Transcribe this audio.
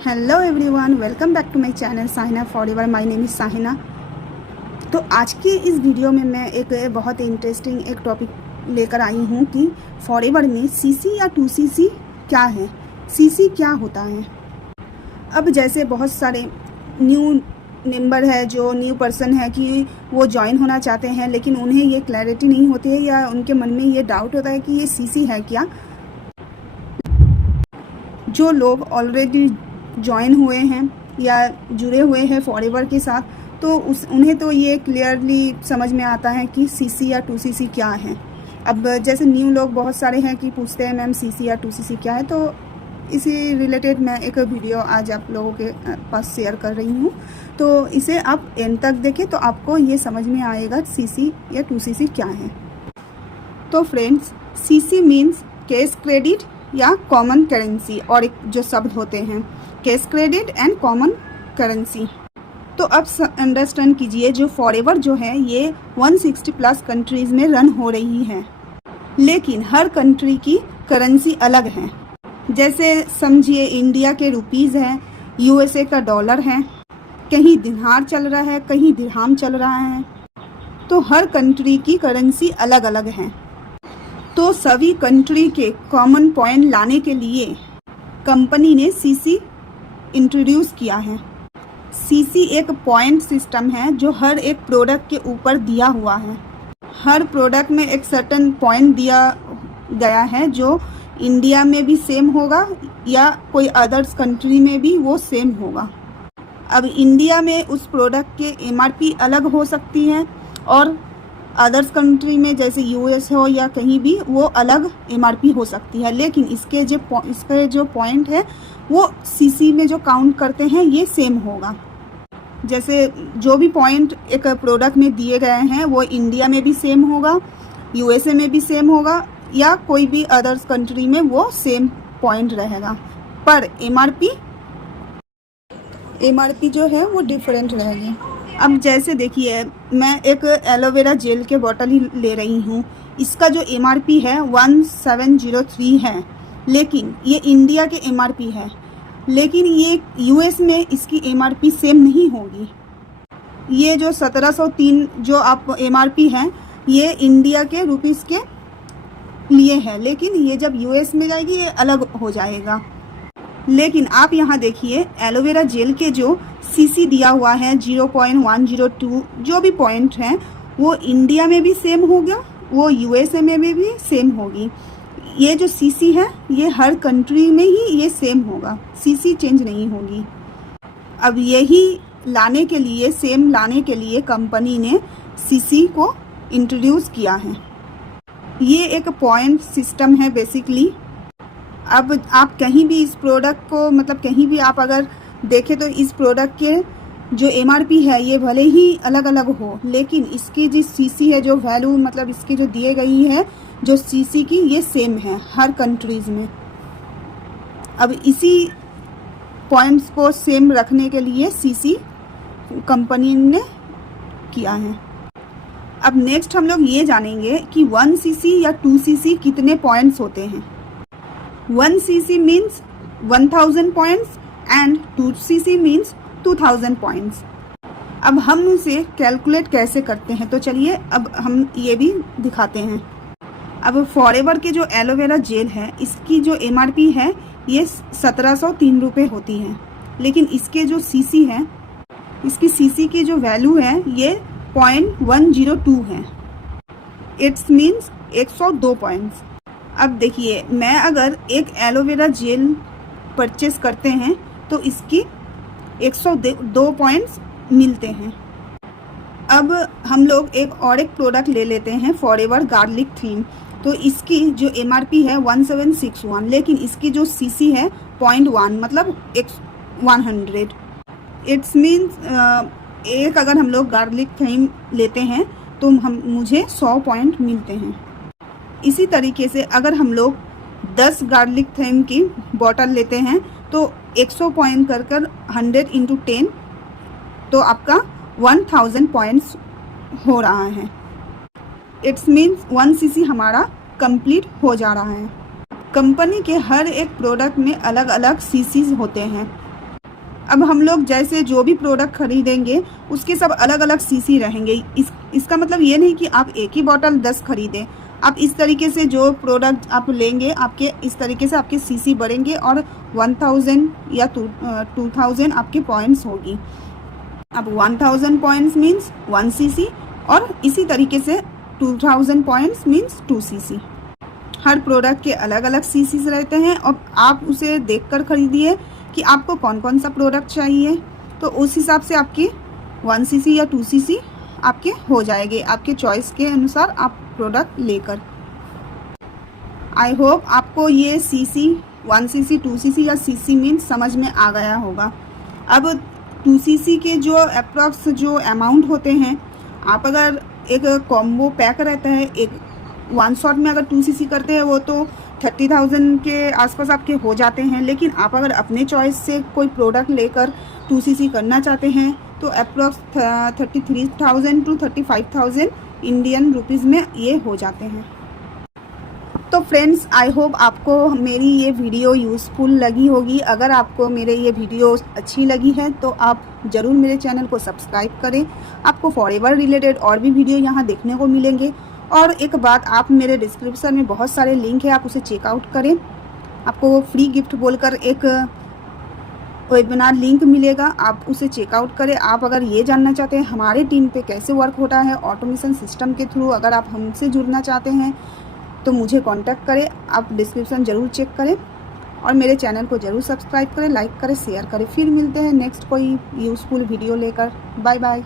Hello everyone, welcome back to my channel Sahina forever. My name is Sahina. तो आज के इस वीडियो में मैं एक बहुत इंटरेस्टिंग एक टॉपिक लेकर आई हूँ कि फॉरएवर में सीसी या 2सीसी क्या है, सीसी क्या होता है। अब जैसे बहुत सारे न्यू मेंबर है, जो न्यू पर्सन है कि वो ज्वाइन होना चाहते हैं, लेकिन उन्हें ये क्लैरिटी नहीं होती है या उनके मन में ये डाउट होता है कि ये सीसी है क्या। जो लोग ऑलरेडी ज्वाइन हुए हैं या जुड़े हुए हैं फॉरएवर के साथ, तो उन्हें तो ये क्लियरली समझ में आता है कि सीसी या 2सीसी क्या है। अब जैसे न्यू लोग बहुत सारे हैं कि पूछते हैं मैम सीसी या 2सीसी क्या है, तो इसी रिलेटेड मैं एक वीडियो आज आप लोगों के पास शेयर कर रही हूँ। तो इसे आप एंड तक देखें तो आपको ये समझ में आएगा सीसी या 2सीसी क्या है। तो friends, CC means cash credit या कॉमन करेंसी, और एक जो शब्द होते हैं cash credit and common currency. तो अब अंडरस्टैंड कीजिए, जो फॉरएवर जो है ये 160 प्लस कंट्रीज़ में रन हो रही है, लेकिन हर कंट्री की करेंसी अलग है। जैसे समझिए इंडिया के रुपीज़ हैं, यूएसए का डॉलर है, कहीं दिनार चल रहा है, कहीं दिरहम चल रहा है। तो हर कंट्री की करेंसी अलग अलग है। तो सभी कंट्री के कॉमन पॉइंट लाने के लिए कंपनी ने सीसी इंट्रोड्यूस किया है। सीसी एक पॉइंट सिस्टम है जो हर एक प्रोडक्ट के ऊपर दिया हुआ है। हर प्रोडक्ट में एक सर्टेन पॉइंट दिया गया है जो इंडिया में भी सेम होगा या कोई अदर्स कंट्री में भी वो सेम होगा। अब इंडिया में उस प्रोडक्ट के एमआरपी अलग हो सकती है और अदर्स कंट्री में जैसे यूएस हो या कहीं भी वो अलग एमआरपी हो सकती है, लेकिन इसके जो पॉइंट है वो सीसी में जो काउंट करते हैं ये सेम होगा। जैसे जो भी पॉइंट एक प्रोडक्ट में दिए गए हैं वो इंडिया में भी सेम होगा, यूएसए में भी सेम होगा या कोई भी अदर्स कंट्री में वो सेम पॉइंट रहेगा, पर एमआरपी जो है वो डिफरेंट रहेगी। अब जैसे देखिए, मैं एक एलोवेरा जेल के बॉटल ही ले रही हूँ, इसका जो एमआरपी है 1703 है, लेकिन ये इंडिया के एमआरपी है, लेकिन ये यूएस में इसकी एमआरपी सेम नहीं होगी। ये जो 1703 जो आप एमआरपी है ये इंडिया के रुपीस के लिए है, लेकिन ये जब यूएस में जाएगी ये अलग हो जाएगा। लेकिन आप यहाँ देखिए, एलोवेरा जेल के जो सीसी दिया हुआ है 0.102, जो भी पॉइंट हैं वो इंडिया में भी सेम होगा, वो यूएसए में भी सेम होगी। ये जो सीसी है ये हर कंट्री में ही ये सेम होगा, सीसी चेंज नहीं होगी। अब यही लाने के लिए, सेम लाने के लिए कंपनी ने सीसी को इंट्रोड्यूस किया है। ये एक पॉइंट सिस्टम है बेसिकली। अब आप कहीं भी इस प्रोडक्ट को, मतलब कहीं भी आप अगर देखें तो इस प्रोडक्ट के जो एमआरपी है ये भले ही अलग अलग हो, लेकिन इसकी जो सीसी है, जो वैल्यू मतलब इसकी जो दिए गई है जो सीसी की, ये सेम है हर कंट्रीज़ में। अब इसी पॉइंट्स को सेम रखने के लिए सीसी कंपनी ने किया है। अब नेक्स्ट हम लोग ये जानेंगे कि 1सीसी या 2सीसी कितने पॉइंट्स होते हैं। 1सीसी मीन्स 1000 पॉइंट्स एंड 2सीसी मीन्स 2000 पॉइंट्स। अब हम उसे कैलकुलेट कैसे करते हैं, तो चलिए अब हम ये भी दिखाते हैं। अब फॉरएवर के जो एलोवेरा जेल है इसकी जो एमआरपी है ये 1703 रुपये होती है, लेकिन इसके जो सीसी है, इसकी सीसी की जो वैल्यू है ये 0.102 है। It's means 102 points. अब देखिए, मैं अगर एक एलोवेरा जेल परचेस करते हैं तो इसकी 102 पॉइंट्स मिलते हैं। अब हम लोग एक प्रोडक्ट ले लेते हैं, फॉरएवर गार्लिक थीम। तो इसकी जो एमआरपी है 1761, लेकिन इसकी जो सीसी है 0.1 मतलब 100। इट्स मीन्स एक अगर हम लोग गार्लिक थीम लेते हैं तो मुझे 100 पॉइंट मिलते हैं। इसी तरीके से अगर हम लोग 10 गार्लिक थीम की बॉटल लेते हैं तो 100 पॉइंट कर 100 × 10, तो आपका 1000 पॉइंट्स हो रहा है। इट्स मीन्स 1सीसी हमारा कंप्लीट हो जा रहा है। कंपनी के हर एक प्रोडक्ट में अलग अलग सीसीज होते हैं। अब हम लोग जैसे जो भी प्रोडक्ट खरीदेंगे उसके सब अलग अलग सीसी रहेंगे। इसका मतलब ये नहीं कि आप एक ही बॉटल 10 खरीदें। आप इस तरीके से जो प्रोडक्ट आप लेंगे आपके इस तरीके से आपके सीसी बढ़ेंगे और 1000 या 2000 आपके पॉइंट्स होगी। अब 1000 पॉइंट्स मीन्स 1 सीसी और इसी तरीके से 2000 पॉइंट्स मीन्स 2 सीसी। हर प्रोडक्ट के अलग अलग सीसीज रहते हैं और आप उसे देखकर खरीदिए कि आपको कौन कौन सा प्रोडक्ट चाहिए, तो उस हिसाब से आपकी 1 सीसी या 2 सीसी आपके हो जाएंगे, आपके चॉइस के अनुसार आप प्रोडक्ट लेकर। आई होप आपको ये सीसी 1 सीसी 2 सीसी या सीसी मीन्स समझ में आ गया होगा। अब 2 सीसी के जो अप्रॉक्स जो अमाउंट होते हैं, आप अगर एक कॉम्बो पैक रहता है, एक वन शॉट में अगर 2 सीसी करते हैं वो तो 30,000 के आसपास आपके हो जाते हैं। लेकिन आप अगर अपने चॉइस से कोई प्रोडक्ट लेकर 2 सीसी करना चाहते हैं तो अप्रॉक्स 33,000 टू 35,000 इंडियन रुपीज़ में ये हो जाते हैं। तो फ्रेंड्स, आई होप आपको मेरी ये वीडियो यूज़फुल लगी होगी। अगर आपको मेरे ये वीडियो अच्छी लगी है तो आप ज़रूर मेरे चैनल को सब्सक्राइब करें। आपको फॉरएवर रिलेटेड और भी वीडियो यहाँ देखने को मिलेंगे। और एक बात, आप मेरे डिस्क्रिप्शन में बहुत सारे लिंक है, आप उसे चेकआउट करें। आपको फ्री गिफ्ट बोलकर एक वेबिनार लिंक मिलेगा, आप उसे चेकआउट करें। आप अगर ये जानना चाहते हैं हमारे टीम पे कैसे वर्क होता है ऑटोमेशन सिस्टम के थ्रू, अगर आप हमसे जुड़ना चाहते हैं तो मुझे कांटेक्ट करें। आप डिस्क्रिप्शन ज़रूर चेक करें और मेरे चैनल को ज़रूर सब्सक्राइब करें, लाइक करें, शेयर करें। फिर मिलते हैं नेक्स्ट कोई यूज़फुल वीडियो लेकर। Bye bye.